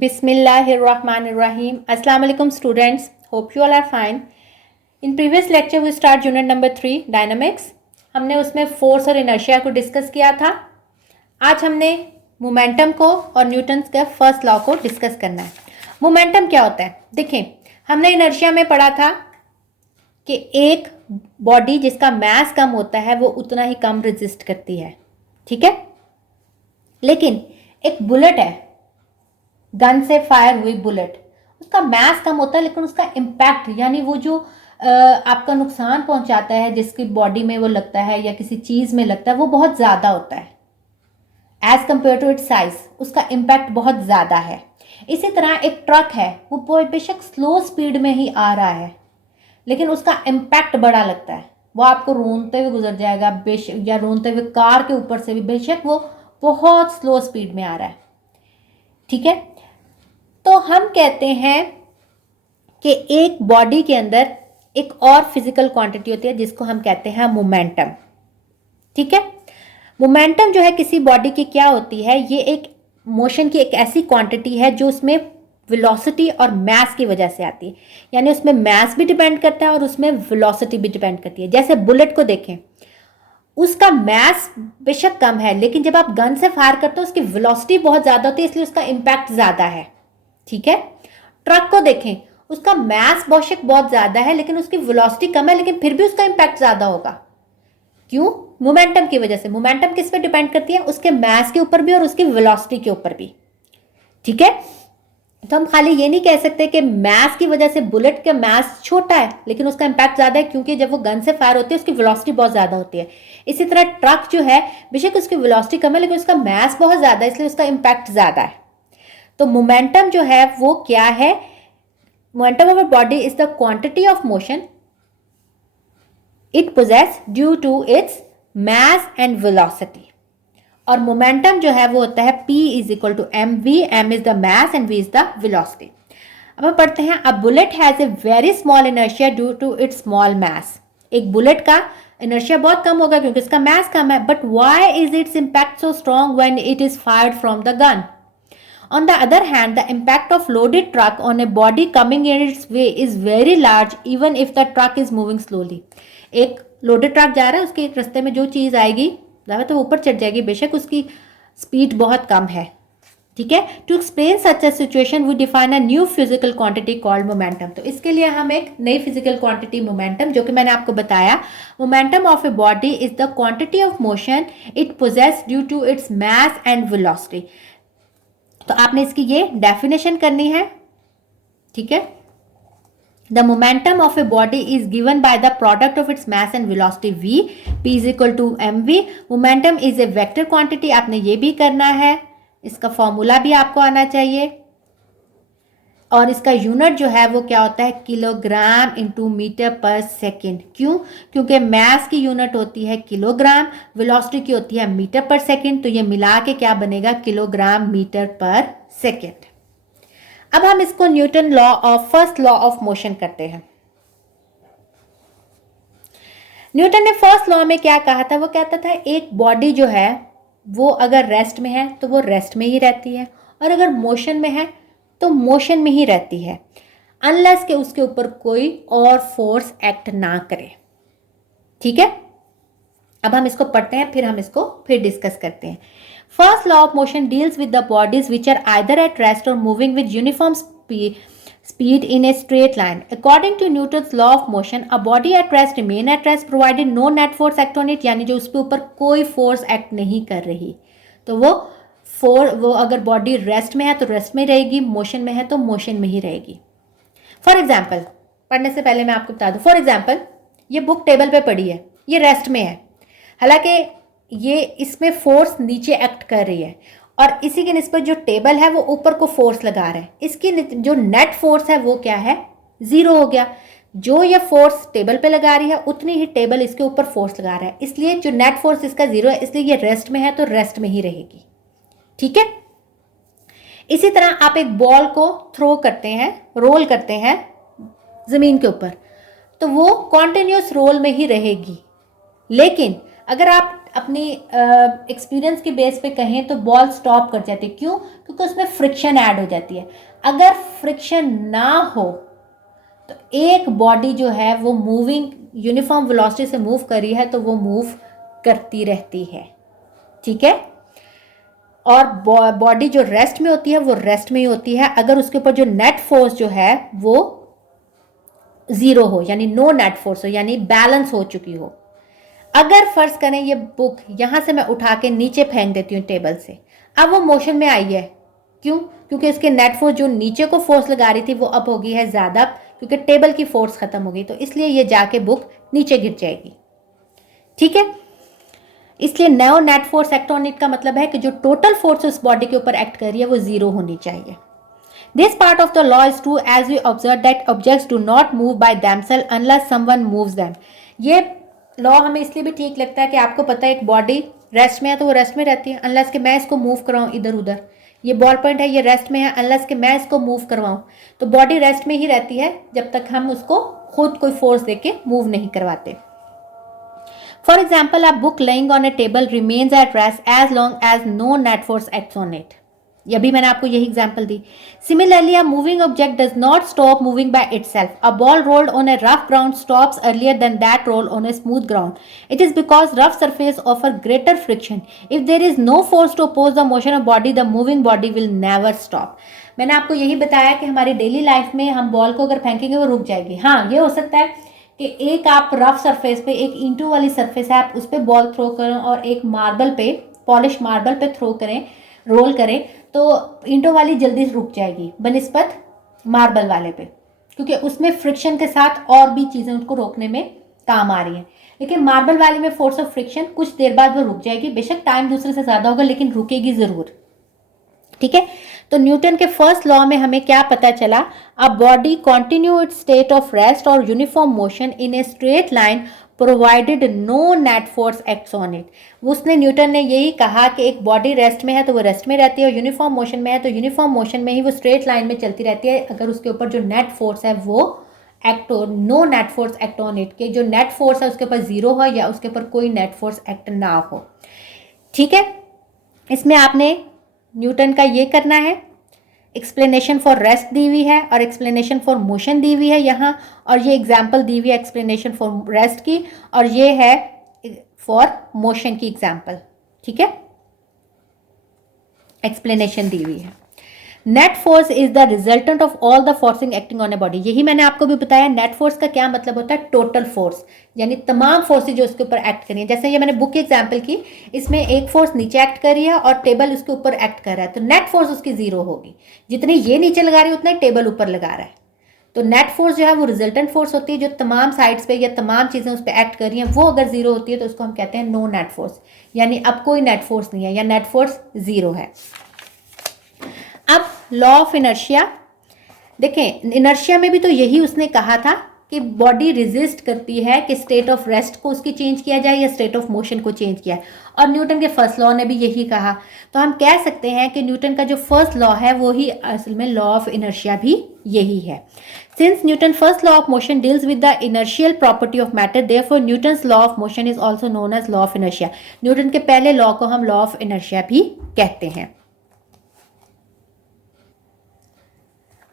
Bismillahirrahmanirrahim. Assalamu alaikum students. Hope you all are fine. In previous lecture we start unit number 3 dynamics. हमने उसमें force और inertia को discuss किया था. आज हमने मोमेंटम को और न्यूटन्स के फर्स्ट लॉ को डिस्कस करना है. मोमेंटम क्या होता है? देखें, हमने इनर्शिया में पढ़ा था कि एक बॉडी जिसका मास कम होता है वो उतना ही कम रेजिस्ट करती है. ठीक है, लेकिन एक बुलेट है, गन से फायर हुई बुलेट, उसका मास कम होता है लेकिन उसका इम्पैक्ट यानी वो जो आपका नुकसान पहुंचाता है जिसकी बॉडी में वो लगता है या किसी चीज़ में लगता है वो बहुत ज़्यादा होता है as compare to its size. उसका इम्पैक्ट बहुत ज़्यादा है. इसी तरह एक ट्रक है, वो बेशक स्लो स्पीड में ही आ रहा है लेकिन उसका इम्पैक्ट बड़ा लगता है. वो आपको रोनते हुए गुजर जाएगा बेशक, या रोनते हुए कार के ऊपर से भी, बेशक वो बहुत स्लो स्पीड में आ रहा है. ठीक है, तो हम कहते हैं कि एक बॉडी के अंदर एक और फिजिकल क्वांटिटी होती है जिसको हम कहते हैं मोमेंटम. ठीक है, मोमेंटम जो है किसी बॉडी की क्या होती है, ये एक मोशन की एक ऐसी क्वांटिटी है जो उसमें वेलोसिटी और मास की वजह से आती है. यानी उसमें मास भी डिपेंड करता है और उसमें वेलोसिटी भी डिपेंड करती है. जैसे बुलेट को देखें, उसका मास बेशक कम है लेकिन जब आप गन से फायर करते हो उसकी वेलोसिटी बहुत ज़्यादा होती है, इसलिए उसका इम्पैक्ट ज़्यादा है. ठीक है, ट्रक को देखें, उसका मास बेशक बहुत ज़्यादा है लेकिन उसकी वेलोसिटी कम है लेकिन फिर भी उसका इम्पैक्ट ज़्यादा होगा. क्यों? मोमेंटम की वजह से. मोमेंटम किस पे डिपेंड करती है? उसके मास के ऊपर भी और उसकी वेलोसिटी के ऊपर भी. ठीक है, तो हम खाली ये नहीं कह सकते कि मास की वजह से बुलेट का मास छोटा है लेकिन उसका इम्पैक्ट ज़्यादा है, क्योंकि जब वो गन से फायर होती है उसकी वेलोसिटी बहुत ज़्यादा होती है. इसी तरह ट्रक जो है बेशक उसकी वेलोसिटी कम है लेकिन उसका मास बहुत ज़्यादा है, इसलिए उसका इम्पैक्ट ज़्यादा है. तो मोमेंटम जो है वो क्या है? Momentum of a body is the quantity of motion it possesses due to its mass and velocity. और मोमेंटम जो है वो होता है P is equal to m v. M is the mass and v is the velocity. अब हम पढ़ते हैं, a bullet has a very small inertia due to its small mass. एक बुलेट का इनर्शिया बहुत कम होगा क्योंकि इसका मास कम है. But why is its impact so strong when it is fired from the gun? On the other hand, the impact of loaded truck on a body coming in its way is very large even if the truck is moving slowly. एक loaded truck जा रहा है, उसके रास्ते में जो चीज़ आएगी ज़्यादा तो ऊपर चढ़ जाएगी, बेशक उसकी स्पीड बहुत कम है. ठीक है, to explain such a situation we define a new physical quantity called momentum. तो इसके लिए हम एक नई फिजिकल क्वांटिटी मोमेंटम, जो कि मैंने आपको बताया, momentum of a body is the quantity of motion it possesses due to its mass and velocity. तो आपने इसकी ये डेफिनेशन करनी है. ठीक है, the momentum of a body is given by the product of its mass and velocity v. p is equal to m v. Momentum is a vector quantity. आपने ये भी करना है, इसका फॉर्मूला भी आपको आना चाहिए. और इसका यूनिट जो है वो क्या होता है? किलोग्राम इंटू मीटर पर सेकेंड. क्यों? क्योंकि मास की यूनिट होती है किलोग्राम, वेलोसिटी की होती है मीटर पर सेकेंड, तो ये मिला के क्या बनेगा? किलोग्राम मीटर पर सेकेंड. अब हम इसको Newton law of first law of motion करते हैं. न्यूटन ने फर्स्ट लॉ में क्या कहा था? वो कहता था एक बॉडी जो है वो अगर रेस्ट में है तो वो रेस्ट में ही रहती है, और अगर मोशन में है तो मोशन में ही रहती है, अनलेस के उसके ऊपर कोई और फोर्स एक्ट ना करे. ठीक है, अब हम इसको पढ़ते हैं, फिर हम इसको फिर डिस्कस करते हैं. First law of motion deals with the bodies which are either at rest or moving with uniform speed in a straight line. According to Newton's law of motion, a body at rest remain at rest provided no net force act on it. यानी जो उसके ऊपर कोई force act नहीं कर रही, तो वो अगर बॉडी रेस्ट में है तो रेस्ट में रहेगी, मोशन में है तो मोशन में ही रहेगी. फॉर एग्जाम्पल, पढ़ने से पहले मैं आपको बता दूं, फॉर एग्जाम्पल ये बुक टेबल पे पड़ी है, ये रेस्ट में है, हालांकि ये इसमें फोर्स नीचे एक्ट कर रही है, और इसी के निस्बत जो टेबल है वो ऊपर को फोर्स लगा रहा है. इसकी जो नेट फोर्स है वो क्या है? ज़ीरो हो गया. जो ये फोर्स टेबल पे लगा रही है उतनी ही टेबल इसके ऊपर फोर्स लगा रहा है, इसलिए जो नेट फोर्स इसका ज़ीरो है, इसलिए ये रेस्ट में है तो रेस्ट में ही रहेगी. ठीक है, इसी तरह आप एक बॉल को थ्रो करते हैं, रोल करते हैं ज़मीन के ऊपर, तो वो कॉन्टिन्यूस रोल में ही रहेगी. लेकिन अगर आप अपनी एक्सपीरियंस के बेस पे कहें तो बॉल स्टॉप कर जाती है। क्यों? क्योंकि उसमें फ्रिक्शन ऐड हो जाती है। अगर फ्रिक्शन ना हो तो एक बॉडी जो है वो मूविंग यूनिफॉर्म वेलोसिटी से मूव कर रही है तो वो मूव करती रहती है। ठीक है, और बॉडी जो रेस्ट में होती है वो रेस्ट में ही होती है अगर उसके ऊपर जो नेट फोर्स जो है वो जीरो हो, यानी नो नेट फोर्स हो, यानी बैलेंस हो चुकी हो। अगर फर्ज करें ये बुक यहां से मैं उठा के नीचे फेंक देती हूँ टेबल से, अब वो मोशन में आई है। क्यों? क्योंकि इसके नेट फोर्स जो नीचे को फोर्स लगा रही थी वो अब हो गई है ज्यादा, क्योंकि टेबल की फोर्स खत्म हो गई, तो इसलिए ये जाके बुक नीचे गिर जाएगी। ठीक है, इसलिए no net force act on it का मतलब है कि जो टोटल फोर्स उस बॉडी के ऊपर एक्ट कर रही है वो जीरो होनी चाहिए। This part of the law is true as we observe that objects do not move by themselves unless someone moves them. ये लॉ हमें इसलिए भी ठीक लगता है कि आपको पता है एक बॉडी रेस्ट में है तो वो रेस्ट में रहती है अनलेस कि मैं इसको मूव कराऊं इधर उधर। ये बॉल पॉइंट है, ये रेस्ट में है अनलेस कि मैं इसको मूव करवाऊं। तो बॉडी रेस्ट में ही रहती है जब तक हम उसको खुद कोई फोर्स देके मूव नहीं करवाते। For example, a book laying on a table remains at rest as long as no net force acts on it. ये भी मैंने आपको यही example the. Similarly, a moving object does not stop moving by itself. A ball rolled on a rough ground stops earlier than that roll on a smooth ground. It is because rough surface offer greater friction. If there is no force to oppose the motion of body, the moving body will never stop. मैंने आपको यही बताया कि हमारी daily life में हम ball को अगर फेंकेंगे वो रुक जाएगी। हाँ, ये हो सकता है कि एक आप रफ सरफेस पे, एक ईंटों वाली सरफेस है, आप उस पर बॉल थ्रो करें और एक मार्बल पे, पॉलिश मार्बल पे थ्रो करें, रोल करें, तो ईंटों वाली जल्दी रुक जाएगी बनिस्बत मार्बल वाले पे, क्योंकि उसमें फ्रिक्शन के साथ और भी चीज़ें उसको रोकने में काम आ रही हैं। लेकिन मार्बल वाले में फोर्स ऑफ फ्रिक्शन, कुछ देर बाद वो रुक जाएगी, बेशक टाइम दूसरे से ज़्यादा होगा लेकिन रुकेगी ज़रूर। ठीक है, तो न्यूटन के फर्स्ट लॉ में हमें क्या पता चला? A body continue its state of rest or uniform motion in a straight line provided no net force acts on it. उसने, न्यूटन ने यही कहा कि एक बॉडी रेस्ट में है तो वो रेस्ट में रहती है, और यूनिफॉर्म मोशन में है तो यूनिफॉर्म मोशन में ही वो स्ट्रेट लाइन में चलती रहती है अगर उसके ऊपर जो नेट फोर्स है वो एक्ट हो, no net force act on it, के जो नेट फोर्स है उसके ऊपर जीरो हो या उसके ऊपर कोई नेट फोर्स एक्ट ना हो। ठीक है, इसमें आपने न्यूटन का ये करना है। एक्सप्लेनेशन फॉर रेस्ट दी हुई है और एक्सप्लेनेशन फॉर मोशन दी हुई है यहाँ, और ये एग्जाम्पल दी हुई है एक्सप्लेनेशन फॉर रेस्ट की, और ये है फॉर मोशन की एग्जाम्पल। ठीक है, एक्सप्लेनेशन दी हुई है। Net force is the resultant of all the forcing acting on a body. यही मैंने आपको भी बताया, नेट फोर्स का क्या मतलब होता है? टोटल फोर्स, यानी तमाम फोर्सेज जो उसके ऊपर एक्ट कर रही है। जैसे ये मैंने बुक की एग्जांपल की, इसमें एक फोर्स नीचे एक्ट कर रही है और टेबल उसके ऊपर एक्ट कर रहा है, तो नेट फोर्स उसकी जीरो होगी। जितनी ये नीचे लगा रही है उतना टेबल ऊपर लगा रहा है। तो नेट फोर्स जो है वो रिजल्टेंट फोर्स होती है, जो तमाम साइड्स पे या तमाम चीज़ें उस पर एक्ट कर रही हैं, वो अगर जीरो होती है तो उसको हम कहते हैं नो नेट फोर्स, यानी अब कोई नेट फोर्स नहीं है या नेट फोर्स जीरो है। अब लॉ ऑफ इनर्शिया देखें, इनर्शिया में भी तो यही उसने कहा था कि बॉडी रेजिस्ट करती है कि स्टेट ऑफ रेस्ट को उसकी चेंज किया जाए या स्टेट ऑफ मोशन को चेंज किया है, और न्यूटन के फर्स्ट लॉ ने भी यही कहा। तो हम कह सकते हैं कि न्यूटन का जो फर्स्ट लॉ है वो ही असल में लॉ ऑफ इनर्शिया भी यही है। Since Newton first law of motion deals with the inertial property of matter, therefore Newton's law of motion is also known as law of inertia. Newton के पहले law को हम लॉ ऑफ इनर्शिया भी कहते हैं।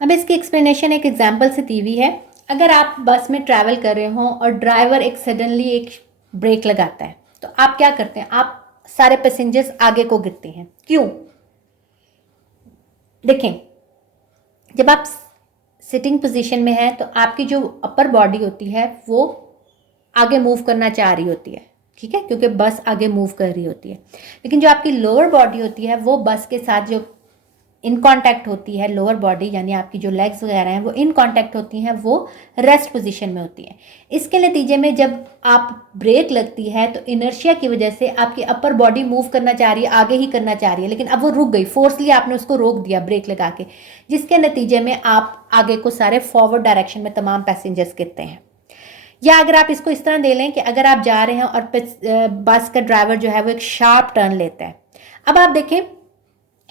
अब इसकी एक्सप्लेनेशन एक एग्जाम्पल से दी हुई है। अगर आप बस में ट्रैवल कर रहे हो और ड्राइवर एक सडनली एक ब्रेक लगाता है, तो आप क्या करते हैं? आप सारे पैसेंजर्स आगे को गिरते हैं। क्यों? देखें, जब आप सिटिंग पोजीशन में हैं तो आपकी जो अपर बॉडी होती है वो आगे मूव करना चाह रही होती है, ठीक है, क्योंकि बस आगे मूव कर रही होती है। लेकिन जो आपकी लोअर बॉडी होती है वो बस के साथ जो इन कांटेक्ट होती है, लोअर बॉडी यानी आपकी जो लेग्स वगैरह हैं वो इन कांटेक्ट होती हैं, वो रेस्ट पोजीशन में होती हैं। इसके नतीजे में जब आप ब्रेक लगती है तो इनर्शिया की वजह से आपकी अपर बॉडी मूव करना चाह रही है, आगे ही करना चाह रही है, लेकिन अब वो रुक गई, फोर्सली आपने उसको रोक दिया ब्रेक लगा के, जिसके नतीजे में आप आगे को सारे फॉरवर्ड डायरेक्शन में तमाम पैसेंजर्स गिरते हैं। या अगर आप इसको इस तरह दे लें कि अगर आप जा रहे हैं और बस का ड्राइवर जो है वो एक शार्प टर्न लेता है। अब आप देखें,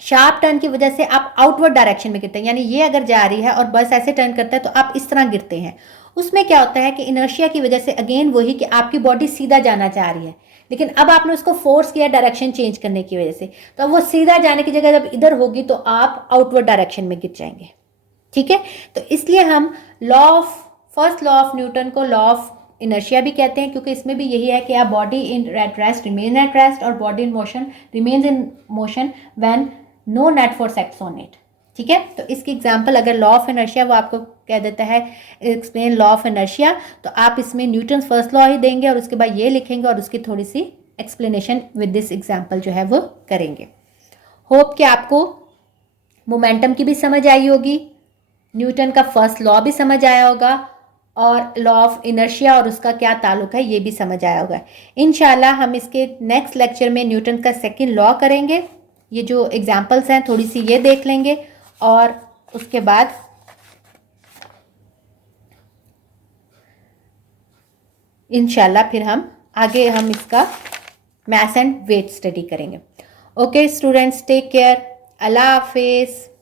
शार्प टर्न की वजह से आप आउटवर्ड डायरेक्शन में गिरते हैं, यानी ये अगर जा रही है और बस ऐसे टर्न करता है तो आप इस तरह गिरते हैं। उसमें क्या होता है कि इनर्शिया की वजह से अगेन वही कि आपकी बॉडी सीधा जाना चाह रही है, लेकिन अब आपने उसको फोर्स किया डायरेक्शन चेंज करने की वजह से, तो अब वो सीधा जाने की जगह जब इधर होगी तो आप आउटवर्ड डायरेक्शन में गिर जाएंगे। ठीक है, तो इसलिए हम फर्स्ट लॉ ऑफ न्यूटन को लॉ ऑफ इनर्शिया भी कहते हैं, क्योंकि इसमें भी यही है कि आप body in at rest remain at rest or body in motion remains in motion when no net force acts on it. ठीक है, तो इसकी एग्जांपल अगर लॉ ऑफ इनर्शिया वो आपको कह देता है एक्सप्लेन लॉ ऑफ इनर्शिया, तो आप इसमें न्यूटन फर्स्ट लॉ ही देंगे और उसके बाद ये लिखेंगे और उसकी थोड़ी सी एक्सप्लेनेशन विद दिस एग्जाम्पल जो है वो करेंगे। होप कि आपको मोमेंटम की भी समझ आई होगी, न्यूटन का फर्स्ट लॉ भी समझ आया होगा और लॉ ऑफ इनर्शिया और उसका क्या ताल्लुक है ये भी समझ आया होगा। इंशाल्लाह हम इसके नेक्स्ट लेक्चर में न्यूटन का सेकंड लॉ करेंगे। ये जो एग्जांपल्स हैं थोड़ी सी ये देख लेंगे और उसके बाद इंशाल्लाह फिर हम इसका मैथ्स एंड वेट स्टडी करेंगे। ओके स्टूडेंट्स, टेक केयर, अल्लाह हाफिज़।